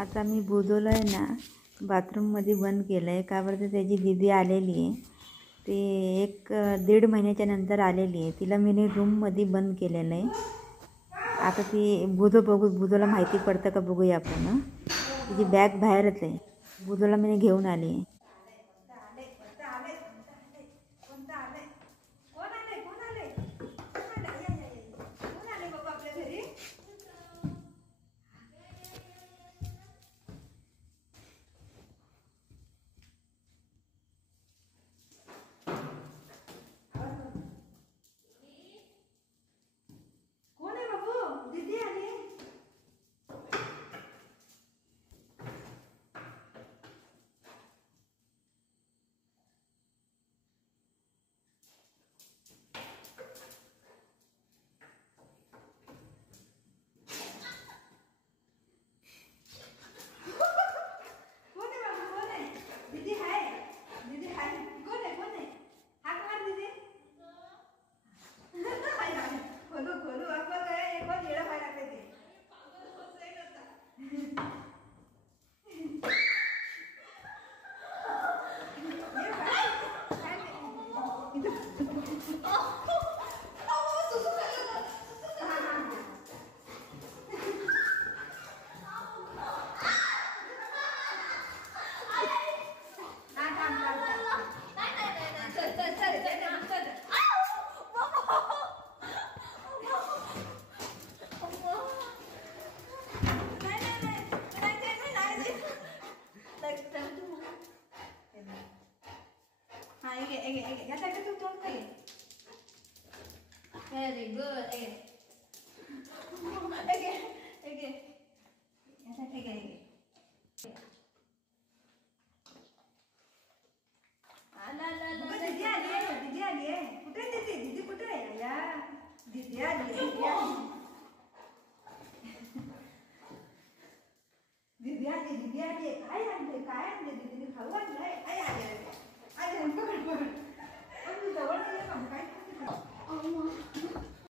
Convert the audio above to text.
आता मी बुधोला आहे ना बाथरूममध्ये बंद केलं आहे. का बरं तर त्याची दीदी आलेली आहे. ते 1-1.5 महिन्याच्या नंतर आलेली आहे. तिला मी रूममध्ये बंद केलेलं आहे. आता ती बुधोला माहिती पडतं का बघूया आपण. तिची बॅग बाहेरच आहे. बुधोला मी घेऊन आली आहे. Very good. दीदी आली आहे. कुठे दीदी? दीदी कुठे आहे? या दीदी